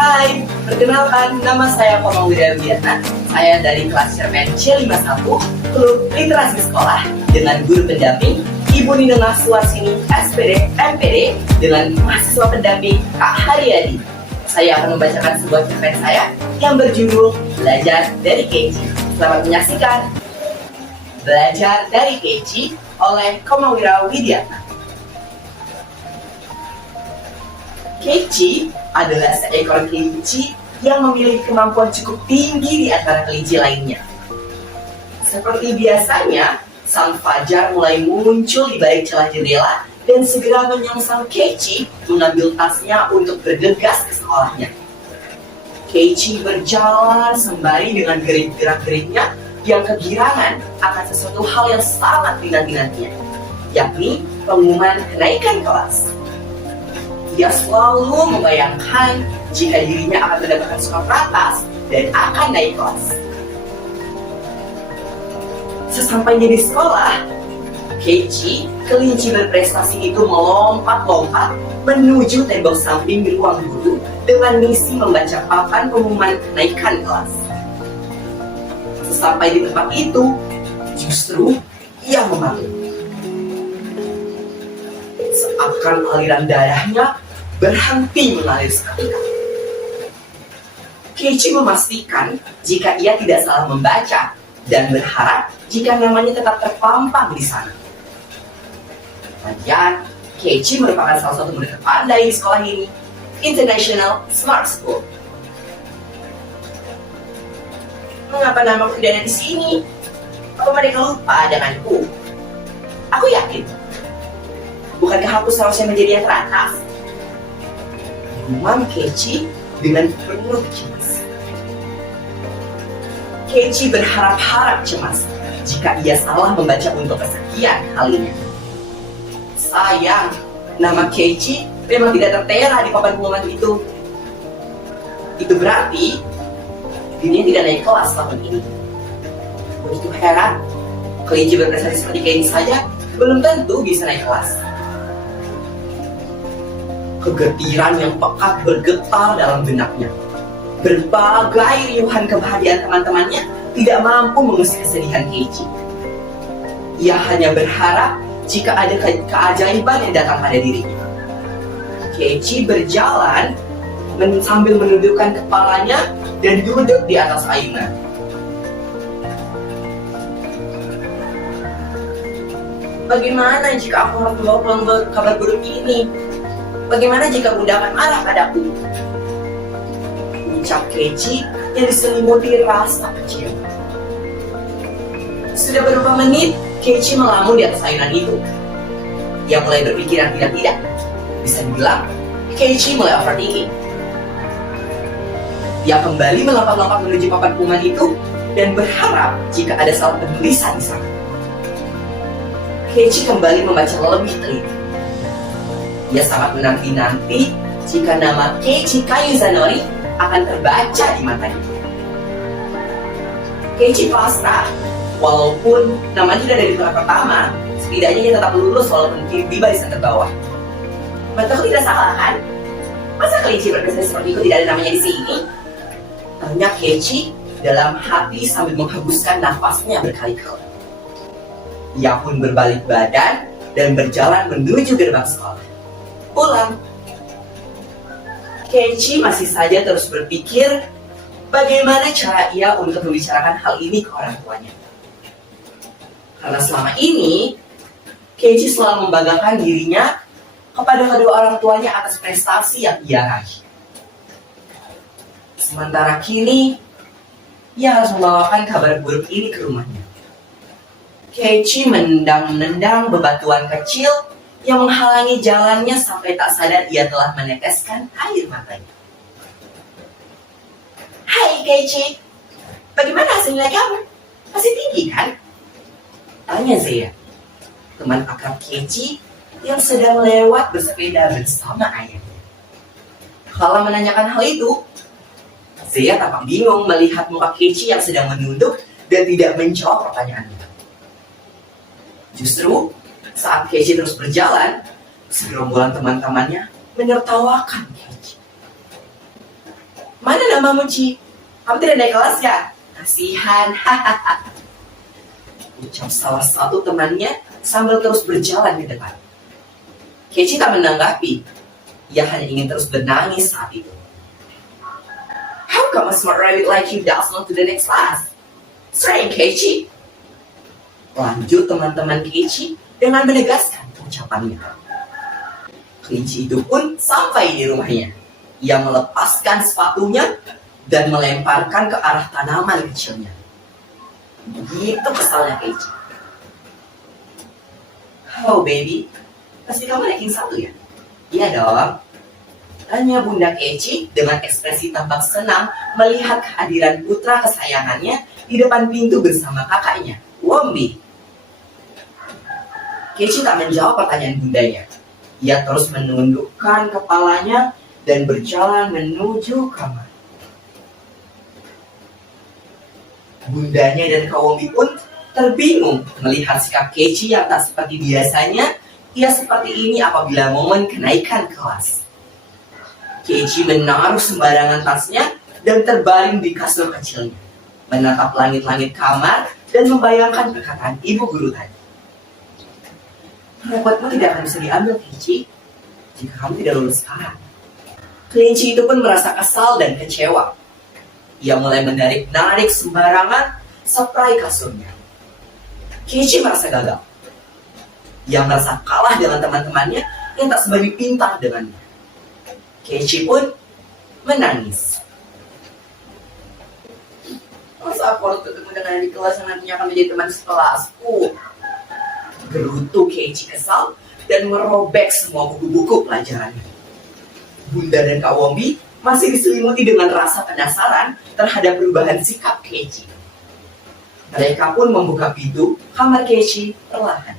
Hai, perkenalkan nama saya Komang Widiana. Saya dari kelas cerpen C51, klub literasi sekolah dengan guru pendamping Ibu Ninengah Suwasini SPD MPD dengan mahasiswa pendamping Kak Haryadi. Saya akan membacakan sebuah cerpen saya yang berjudul Belajar dari Keiichi. Selamat menyaksikan. Belajar dari Keiichi oleh Komang Widiana. Keiichi adalah seekor kelinci yang memiliki kemampuan cukup tinggi di antara kelinci lainnya. Seperti biasanya, sang fajar mulai muncul di balik celah jendela dan segera menyongsong Keiichi mengambil tasnya untuk bergegas ke sekolahnya. Keiichi berjalan sembari dengan gerak-geriknya yang kegirangan akan sesuatu hal yang sangat dinanti-nantinya, yakni pengumuman kenaikan kelas. Dia selalu membayangkan jika dirinya akan mendapatkan skor teratas dan akan naik kelas. Sesampainya di sekolah, Keiichi, kelinci berprestasi itu melompat-lompat menuju tembok samping di ruang guru dengan misi membaca papan pengumuman kenaikan kelas. Sesampai di tempat itu, justru ia memalu. Seakan aliran darahnya berhenti mengalir seketika. Keiichi memastikan jika ia tidak salah membaca dan berharap jika namanya tetap terpampang di sana. Lagian, Keiichi merupakan salah satu murid terpandai di sekolah ini, International Smart School. Mengapa namaku tidak ada di sini? Apa mereka lupa denganku? Aku yakin. Bukankah aku seharusnya menjadi yang teratas? Gumam Keiichi dengan penuh cemas. Keiichi berharap-harap cemas jika ia salah membaca untuk kesekian kalinya. Sayang, nama Keiichi memang tidak tertera di papan pengumuman itu. Itu berarti dirinya tidak naik kelas tahun ini. Begitu heran, kelinci berprestasi seperti Keiichi saja belum tentu bisa naik kelas. Kegetiran yang pekat bergetar dalam benaknya. Berbagai riuhan kebahagiaan teman-temannya tidak mampu mengusir kesedihan Keiichi. Ia hanya berharap jika ada keajaiban yang datang pada dirinya. Keiichi berjalan sambil menundukkan kepalanya dan duduk di atas ayunan. Bagaimana jika aku harus membawa pulang kabar buruk ini? Bagaimana jika bunda akan marah padaku? Ucap Keiichi yang diselimuti rasa kecil. Sudah beberapa menit, Keiichi melamun di atas ayunan itu. Ia mulai berpikiran tidak-tidak. Bisa dibilang, Keiichi mulai overthinking. Ia kembali melompat-lompat menuju papan pengumuman itu dan berharap jika ada salah penulisan di sana. Keiichi kembali membaca lebih teliti. Ia sangat menanti-nanti jika nama Keiichi Kayuzanori akan terbaca di matanya. Keiichi pasrah, walaupun namanya tidak ada di tempat pertama, setidaknya ia tetap lulus walaupun di barisan terbawah. Mataku tidak salah kan? Masa kelinci berprestasi seperti itu tidak ada namanya di sini? Tanya Keiichi dalam hati sambil menghembuskan nafasnya berkali-kali. Ia pun berbalik badan dan berjalan menuju gerbang sekolah. Pulang. Keiichi masih saja terus berpikir bagaimana cara ia untuk membicarakan hal ini ke orang tuanya. Karena selama ini Keiichi selalu membanggakan dirinya kepada kedua orang tuanya atas prestasi yang ia raih. Sementara kini ia harus membawakan kabar buruk ini ke rumahnya. Keiichi menendang-nendang bebatuan kecil yang menghalangi jalannya sampai tak sadar ia telah meneteskan air matanya. Hai Keiichi, bagaimana hasil nilai kamu? Masih tinggi kan? Tanya Zeya, teman akrab Keiichi yang sedang lewat bersepeda bersama ayahnya. Kalau menanyakan hal itu, Zeya tampak bingung melihat muka Keiichi yang sedang menunduk dan tidak menjawab pertanyaannya. Justru saat Keiichi terus berjalan, segerombolan teman-temannya menertawakan Keiichi. namamu, Ci? Kamu tidak naik kelas ya? Kasihan, hahaha. Ucap salah satu temannya sambil terus berjalan ke depan. Keiichi tak menanggapi. Ia hanya ingin terus bernangis saat itu. How come a smart rabbit like you does not to the next class? Strange, Keiichi. Lanjut teman-teman Keiichi dengan menegaskan ucapannya. Kelinci itu pun sampai di rumahnya. Ia melepaskan sepatunya dan melemparkan ke arah tanaman kecilnya. Begitu kesalnya Keiichi. Oh baby, pasti kamu ranking 1 ya? Iya dong. Tanya Bunda Keiichi dengan ekspresi tampak senang melihat kehadiran putra kesayangannya di depan pintu bersama kakaknya, Wombi. Keiichi tak menjawab pertanyaan bundanya. Ia terus menundukkan kepalanya dan berjalan menuju kamar. Bundanya dan Kak Wombi pun terbingung melihat sikap Keiichi yang tak seperti biasanya. Ia seperti ini apabila momen kenaikan kelas. Keiichi menaruh sembarangan tasnya dan terbaring di kasur kecilnya, menatap langit-langit kamar dan membayangkan perkataan ibu guru tadi. Rapotmu tidak akan bisa diambil, Keiichi, jika kamu tidak lulus sekarang. Kelinci itu pun merasa kesal dan kecewa. Ia mulai menarik-narik sembarangan spray kasurnya. Keiichi merasa gagal. Ia merasa kalah dengan teman-temannya yang tak sebagai pintar dengannya. Keiichi pun menangis. Masa aku harus ketemu dengan adik kelas yang nantinya akan menjadi teman sekelasku? Gerutu Keiichi kesal dan merobek semua buku-buku pelajarannya. Bunda dan Kak Wombi masih diselimuti dengan rasa penasaran terhadap perubahan sikap Keiichi. Mereka pun membuka pintu kamar Keiichi perlahan.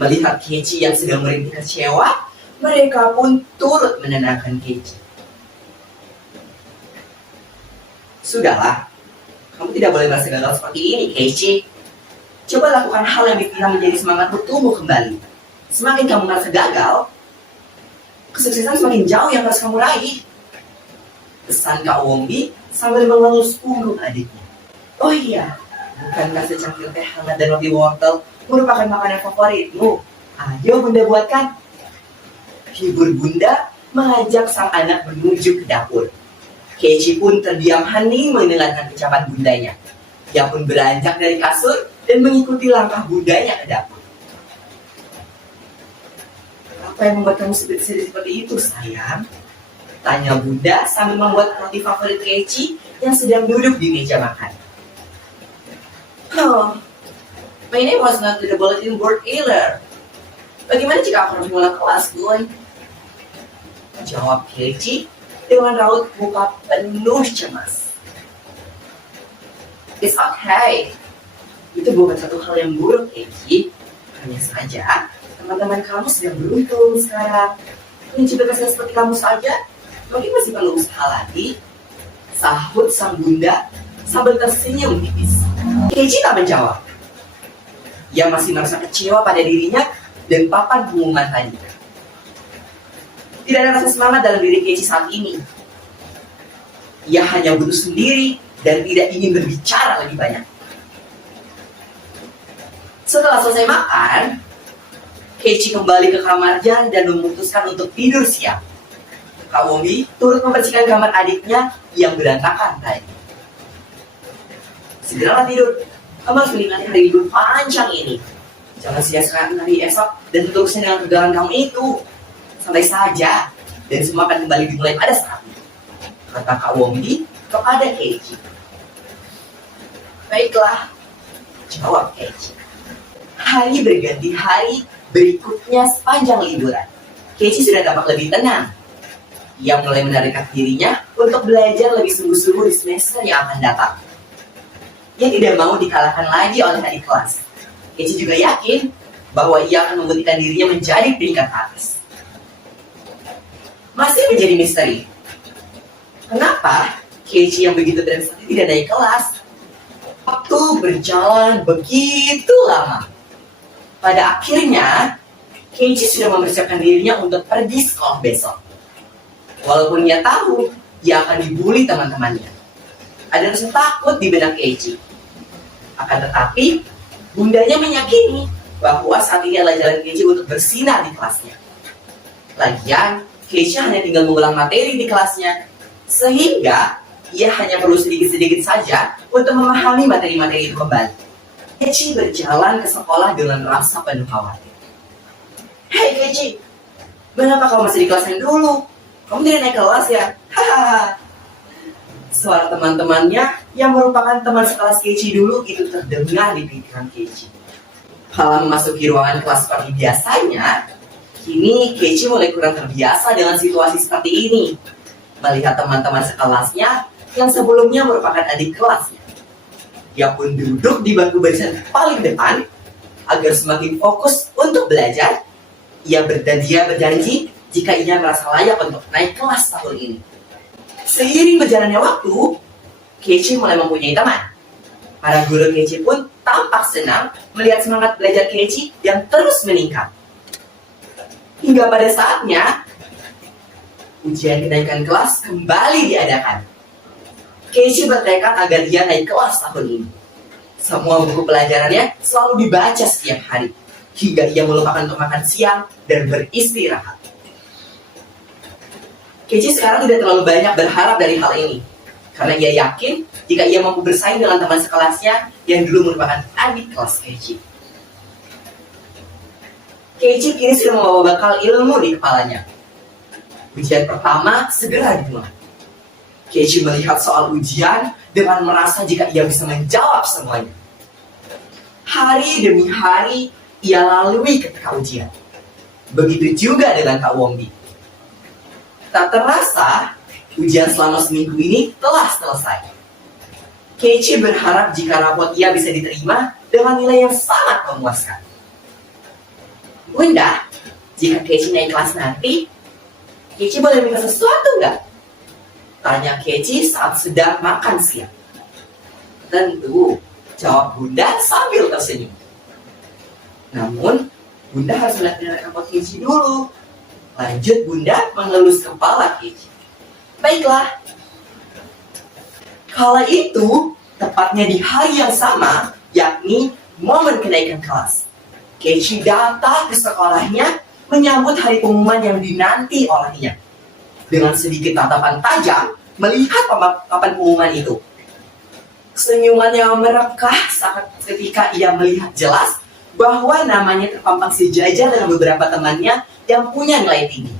Melihat Keiichi yang sedang merintih kecewa, mereka pun turut menenangkan Keiichi. Sudahlah, kamu tidak boleh merasa gagal seperti ini, Keiichi. Coba lakukan hal yang bisa menjadi semangatmu tumbuh kembali. Semakin kamu merasa gagal, kesuksesan semakin jauh yang harus kamu raih. Pesan Kak Wombi sambil mengelus punggung adiknya. Oh iya, bukankah secangkir teh hangat dan roti wortel merupakan makanan favoritmu? Ayo Bunda buatkan. Hibur Bunda mengajak sang anak menuju ke dapur. Keiichi pun terdiam hening mendengarkan ucapan bundanya. Ia pun beranjak dari kasur dan mengikuti langkah bundanya ke dapur. Apa yang membuat kamu sedih seperti itu, sayang? Tanya Bunda sambil membuat roti favorit Keiichi yang sedang duduk di meja makan. Oh, my name was not to the bulletin board either. Bagaimana jika aku harus mulai kelas, boy? Jawab Keiichi dengan raut muka penuh cemas. It's okay. Itu bukan satu hal yang buruk, Keiichi. Hanya saja teman-teman kamu sedang beruntung sekarang. Kelinci berkesan seperti kamu saja, mungkin masih perlu usaha lagi. Sahut sang bunda sambil tersenyum tipis. Keiichi tak menjawab. Ia masih merasa kecewa pada dirinya dan papan pengumuman tadi. Tidak ada rasa semangat dalam diri Keiichi saat ini. Ia hanya butuh sendiri dan tidak ingin berbicara lebih banyak. Setelah selesai makan, Keiichi kembali ke kamarnya dan memutuskan untuk tidur siang. Kak Wombi turut membersihkan kamar adiknya yang berantakan tadi. Segeralah tidur, kamu harus menikmati hari libur panjang ini. Jangan sia-siakan hari esok dan terusnya dengan kegagalan kamu itu. Santai saja, dan semua akan kembali dimulai pada saatnya, kata Kak Wombi kepada Keiichi. Baiklah, jawab Keiichi. Hari berganti hari berikutnya sepanjang liburan. Keiichi sudah tampak lebih tenang. Ia mulai menarikkan dirinya untuk belajar lebih sungguh-sungguh di semester yang akan datang. Ia tidak mau dikalahkan lagi oleh adik kelas. Keiichi juga yakin bahwa ia akan membuktikan dirinya menjadi peringkat atas. Masih menjadi misteri. Kenapa Keiichi yang begitu prestasi tidak naik kelas? Waktu berjalan begitu lama. Pada akhirnya, Keiichi sudah mempersiapkan dirinya untuk pergi sekolah besok. Walaupun ia tahu ia akan dibully teman-temannya. Ada rasa takut di benak Keiichi. Akan tetapi, bundanya meyakini bahwa saat ini adalah jalan Keiichi untuk bersinar di kelasnya. Lagian, Keiichi hanya tinggal mengulang materi di kelasnya, sehingga ia hanya perlu sedikit-sedikit saja untuk memahami materi-materi itu kembali. Keiichi berjalan ke sekolah dengan rasa penuh khawatir. Hei Keiichi, mengapa kamu masih di kelas yang dulu? Kamu tidak naik kelas ya? Hahaha. Suara teman-temannya yang merupakan teman sekelas Keiichi dulu itu terdengar di pikiran Keiichi. Kala memasuki ruangan kelas seperti biasanya, kini Keiichi mulai kurang terbiasa dengan situasi seperti ini. Melihat teman-teman sekelasnya yang sebelumnya merupakan adik kelasnya. Dia pun duduk di bangku barisan paling depan agar semakin fokus untuk belajar. Dia berjanji jika ia merasa layak untuk naik kelas tahun ini. Seiring berjalannya waktu, Keiichi mulai mempunyai teman. Para guru Keiichi pun tampak senang melihat semangat belajar Keiichi yang terus meningkat. Hingga pada saatnya, ujian kenaikan kelas kembali diadakan. Keiichi bertekad agar dia naik kelas tahun ini. Semua buku pelajarannya selalu dibaca setiap hari, hingga ia melupakan untuk makan siang dan beristirahat. Keiichi sekarang tidak terlalu banyak berharap dari hal ini, karena ia yakin jika ia mampu bersaing dengan teman sekelasnya yang dulu merupakan adik kelas Keiichi. Keiichi kini sudah membawa bekal ilmu di kepalanya. Ujian pertama segera dimulai. Keiichi melihat soal ujian dengan merasa jika ia bisa menjawab semuanya. Hari demi hari ia lalui ketika ujian. Begitu juga dengan Kak Wongbi. Tak terasa, ujian selama seminggu ini telah selesai. Keiichi berharap jika rapot ia bisa diterima dengan nilai yang sangat memuaskan. Bunda, jika Keiichi naik kelas nanti, Keiichi boleh minta sesuatu nggak? Tanya Keiichi saat sedang makan siang. Tentu, jawab Bunda sambil tersenyum. Namun, Bunda harus melihat rapot Keiichi dulu. Lanjut Bunda mengelus kepala Keiichi. Baiklah. Kala itu, tepatnya di hari yang sama, yakni momen kenaikan kelas. Keiichi datang ke sekolahnya menyambut hari pengumuman yang dinanti olehnya. Dengan sedikit tatapan tajam, melihat papan pengumuman itu. Senyumannya merekah saat ketika ia melihat jelas bahwa namanya terpampang sejajar dengan beberapa temannya yang punya nilai tinggi.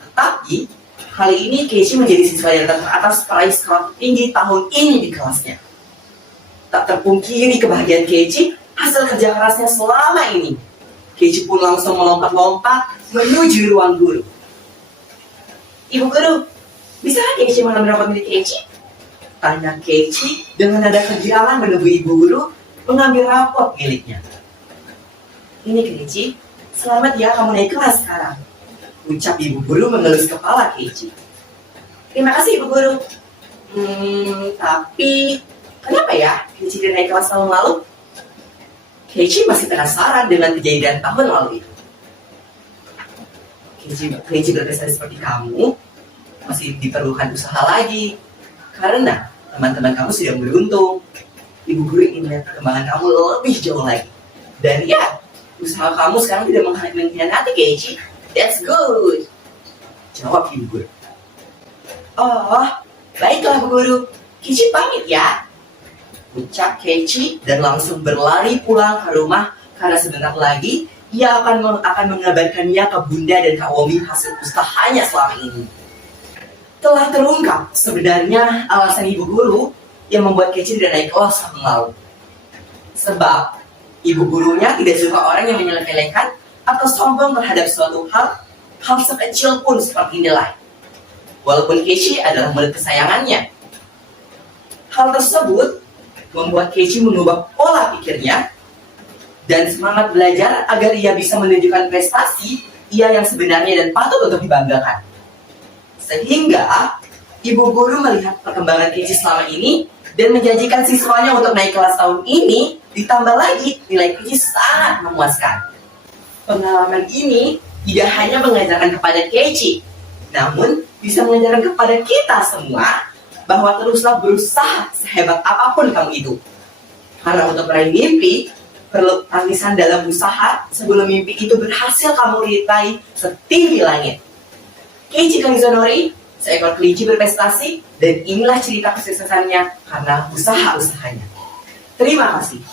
Tetapi, kali ini Keiichi menjadi siswa yang teratas peraih skor tinggi tahun ini di kelasnya. Tak terpungkiri kebahagiaan Keiichi hasil kerja kerasnya selama ini. Keiichi pun langsung melompat-lompat menuju ruang guru. Ibu guru, bisa Keiichi mengambil rapot milik Keiichi? Tanya Keiichi dengan nada kegirangan menunggu ibu guru mengambil rapot miliknya. Ini Keiichi, selamat ya kamu naik kelas sekarang. Ucap ibu guru mengelus kepala Keiichi. Terima kasih ibu guru. Tapi kenapa ya Keiichi tidak naik kelas tahun lalu? Keiichi masih penasaran dengan kejadian tahun lalu itu. Keiichi berkesan seperti kamu, masih diperlukan usaha lagi. Karena teman-teman kamu sudah beruntung. Ibu guru ingin melihat perkembangan kamu lebih jauh lagi. Dan ya, usaha kamu sekarang tidak mengkhianati Keiichi. That's good. Jawab ibu guru. Oh, baiklah bu guru. Keiichi pamit ya. Ucap Keiichi dan langsung berlari pulang ke rumah karena sebentar lagi ia akan mengabarkannya ke Bunda dan Kak Wongbi hasil usahanya selama ini. Telah terungkap sebenarnya alasan ibu guru yang membuat Keiichi tidak naik kelas tahun lalu. Sebab ibu gurunya tidak suka orang yang menyelewengkan atau sombong terhadap suatu hal sekecil pun seperti nilai. Walaupun Keiichi adalah murid kesayangannya. Hal tersebut membuat Keiichi mengubah pola pikirnya dan semangat belajar agar ia bisa menunjukkan prestasi ia yang sebenarnya dan patut untuk dibanggakan. Sehingga ibu guru melihat perkembangan Keiichi selama ini dan menjanjikan siswanya untuk naik kelas tahun ini, ditambah lagi nilai Keiichi sangat memuaskan. Pengalaman ini tidak hanya mengajarkan kepada Keiichi, namun bisa mengajarkan kepada kita semua bahwa teruslah berusaha sehebat apapun kamu itu. Karena untuk meraih mimpi, perlu tangisan dalam usaha sebelum mimpi itu berhasil kamu raih setinggi langit. Keiichi Kamizunori, seekor kelinci berprestasi, dan inilah cerita kesuksesannya karena usaha-usahanya. Terima kasih.